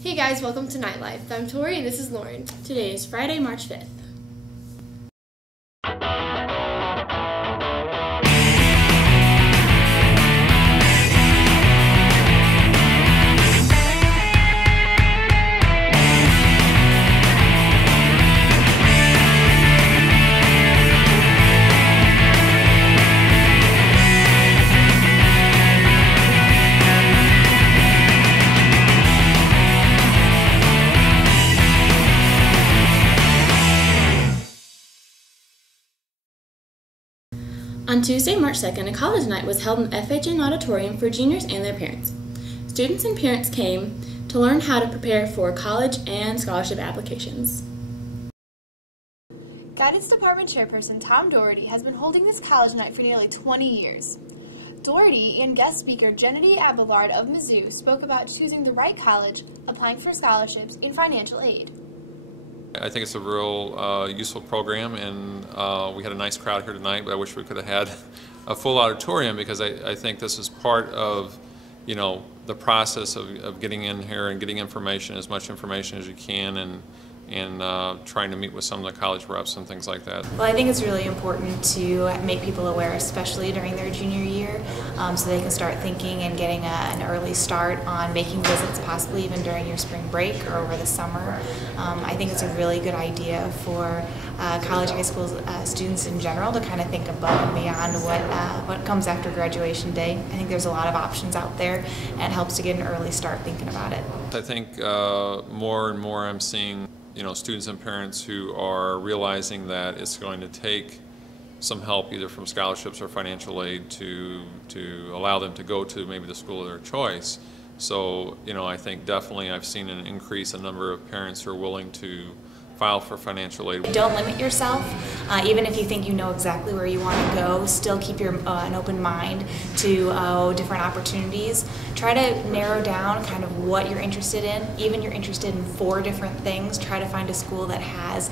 Hey guys, welcome to Nightlife. I'm Tori and this is Lauren. Today is Friday, March 5th. On Tuesday, March 2nd, Acamas Night was held in the FHN Auditorium for juniors and their parents. Students and parents came to learn how to prepare for college and scholarship applications. Guidance Department Chairperson Tom Doherty has been holding this college night for nearly 20 years. Doherty and guest speaker Jenny Abelard of Mizzou spoke about choosing the right college, applying for scholarships, and financial aid. I think it's a real useful program, and we had a nice crowd here tonight, but I wish we could have had a full auditorium because I think this is part of, the process of getting in here and getting information, as much information as you can, and trying to meet with some of the college reps and things like that. Well, I think it's really important to make people aware, especially during their junior year, so they can start thinking and getting an early start on making visits, possibly even during your spring break or over the summer. I think it's a really good idea for college, high school students in general to kind of think above and beyond what comes after graduation day. I think there's a lot of options out there, and it helps to get an early start thinking about it. I think more and more I'm seeing students and parents who are realizing that it's going to take some help either from scholarships or financial aid to allow them to go to maybe the school of their choice. So, I think definitely I've seen an increase in number of parents who are willing to file for financial aid. Don't limit yourself. Even if you think you know exactly where you want to go, still keep an open mind to different opportunities. Try to narrow down kind of what you're interested in. Even you're interested in 4 different things, try to find a school that has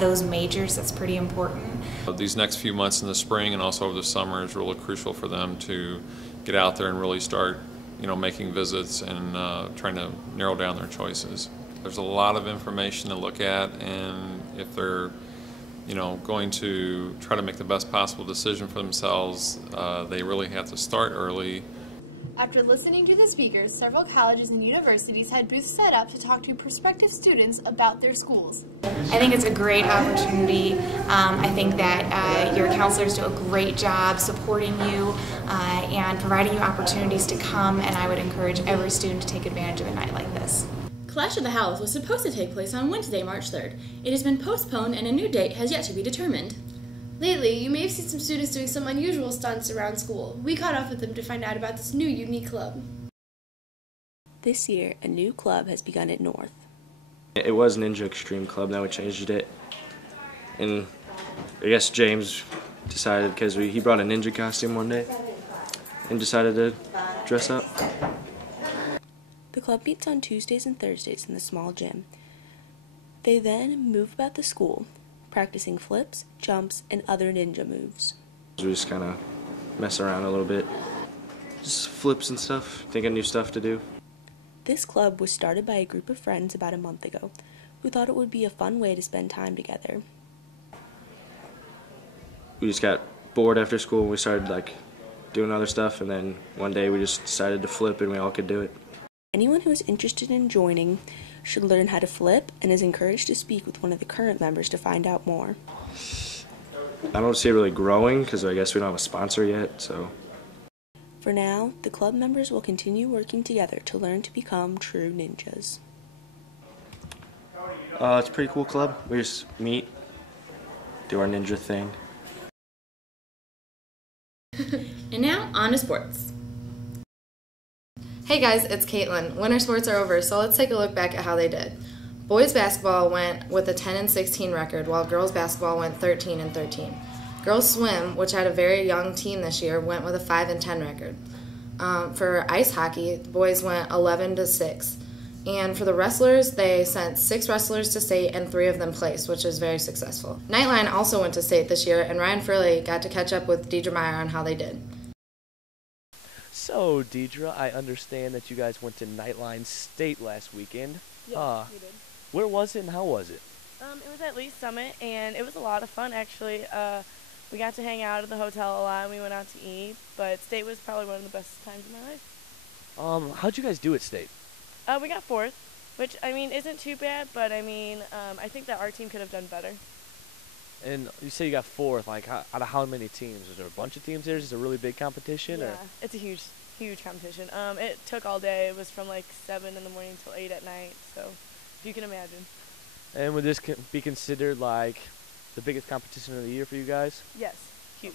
those majors. That's pretty important. These next few months in the spring and also over the summer is really crucial for them to get out there and really start making visits and trying to narrow down their choices. There's a lot of information to look at, and if they're going to try to make the best possible decision for themselves, they really have to start early. After listening to the speakers, several colleges and universities had booths set up to talk to prospective students about their schools. I think it's a great opportunity. I think that your counselors do a great job supporting you and providing you opportunities to come, and I would encourage every student to take advantage of a night like this. Clash of the House was supposed to take place on Wednesday, March 3rd. It has been postponed and a new date has yet to be determined. Lately, you may have seen some students doing some unusual stunts around school. We caught up with them to find out about this new unique club. This year, a new club has begun at North. It was Ninja Extreme Club, now we changed it. And I guess James decided, because he brought a ninja costume one day, and decided to dress up. The club meets on Tuesdays and Thursdays in the small gym. They then move about the school, practicing flips, jumps, and other ninja moves. We just kind of mess around a little bit. Just flips and stuff, think of new stuff to do. This club was started by a group of friends about a month ago who thought it would be a fun way to spend time together. We just got bored after school and we started doing other stuff, and then one day we just decided to flip and we all could do it. Anyone who is interested in joining should learn how to flip and is encouraged to speak with one of the current members to find out more. I don't see it really growing because I guess we don't have a sponsor yet, so. For now, the club members will continue working together to learn to become true ninjas. It's a pretty cool club. We just meet, do our ninja thing. And now, on to sports. Hey guys, it's Caitlin. Winter sports are over, so let's take a look back at how they did. Boys basketball went with a 10-16 record, while girls basketball went 13-13. Girls swim, which had a very young team this year, went with a 5-10 record. For ice hockey, the boys went 11-6. And for the wrestlers, they sent 6 wrestlers to state and 3 of them placed, which is very successful. Nightline also went to state this year, and Ryan Furley got to catch up with Deidre Meyer on how they did. So, Deidre, I understand that you guys went to Nightline State last weekend. Yes, we did. Where was it and how was it? It was at Lee Summit, and it was a lot of fun, actually. We got to hang out at the hotel a lot, and we went out to eat, but State was probably one of the best times of my life. How'd you guys do at State? We got 4th, which, I mean, isn't too bad, but, I mean, I think that our team could have done better. And you say you got 4th, like, out of how many teams? Is there a bunch of teams there? Is it a really big competition? Yeah, or? it's a huge, huge competition. It took all day. It was from, like, 7 in the morning till 8 at night, so if you can imagine. And would this be considered, like, the biggest competition of the year for you guys? Yes, huge.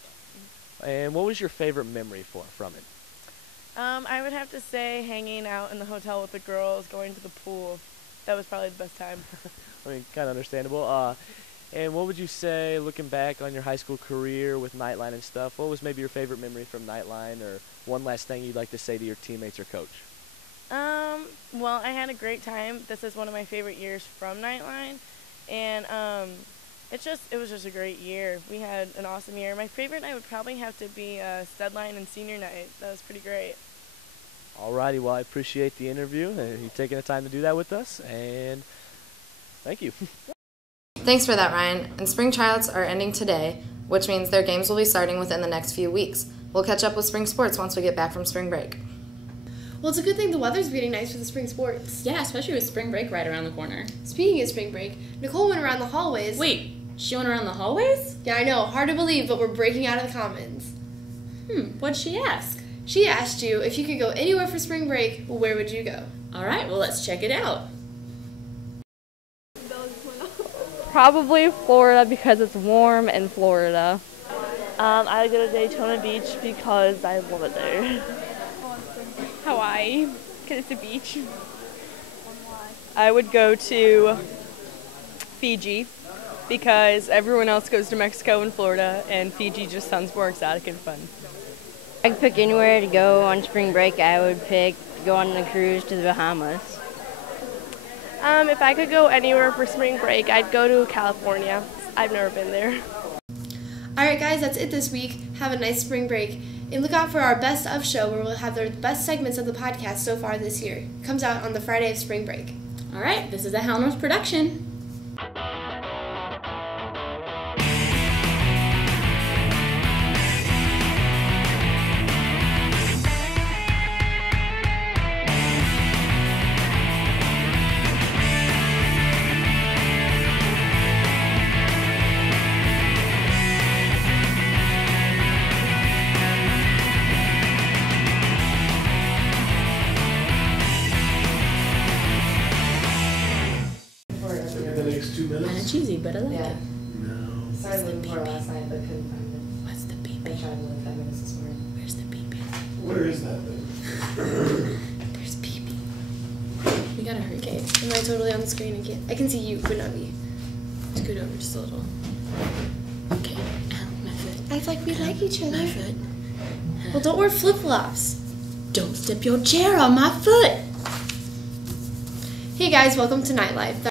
And what was your favorite memory from it? I would have to say hanging out in the hotel with the girls, going to the pool. That was probably the best time. I mean, kind of understandable. And what would you say, looking back on your high school career with Nightline and stuff, what was maybe your favorite memory from Nightline, or one last thing you'd like to say to your teammates or coach? Well, I had a great time. This is one of my favorite years from Nightline, and it was just a great year. We had an awesome year. My favorite night would probably have to be Studline and Senior Night. That was pretty great. Alrighty, well, I appreciate the interview and you taking the time to do that with us, and thank you. Thanks for that, Ryan. And spring tryouts are ending today, which means their games will be starting within the next few weeks. We'll catch up with spring sports once we get back from spring break. Well, it's a good thing the weather's getting nice for the spring sports. Yeah, especially with spring break right around the corner. Speaking of spring break, Nicole went around the hallways. Wait, she went around the hallways? Yeah, I know. Hard to believe, but we're breaking out of the commons. What'd she ask? She asked you if you could go anywhere for spring break, well, where would you go? All right, well, let's check it out. Probably Florida because it's warm in Florida. I would go to Daytona Beach because I love it there. Hawaii because it's a beach. I would go to Fiji because everyone else goes to Mexico and Florida, and Fiji just sounds more exotic and fun. I could pick anywhere to go on spring break. I would pick to go on a cruise to the Bahamas. If I could go anywhere for spring break, I'd go to California. I've never been there. Alright guys, that's it this week. Have a nice spring break. And look out for our Best of show where we'll have the best segments of the podcast so far this year. It comes out on the Friday of spring break. All right, this is a Hal North production. Kind of cheesy, but I like it. No. Started looking for it last night, but couldn't find it. What's the beep? I tried to look 5 minutes this morning. Where's the beep? Where is that thing? There's pee-pee. We gotta hurry. Okay, am I totally on the screen? I can see you, but not me. Scoot over just a little. Okay. Ow, my foot. Act like we like each other. My foot. Well, don't wear flip-flops. Don't step your chair on my foot. Hey guys, welcome to Nightlife.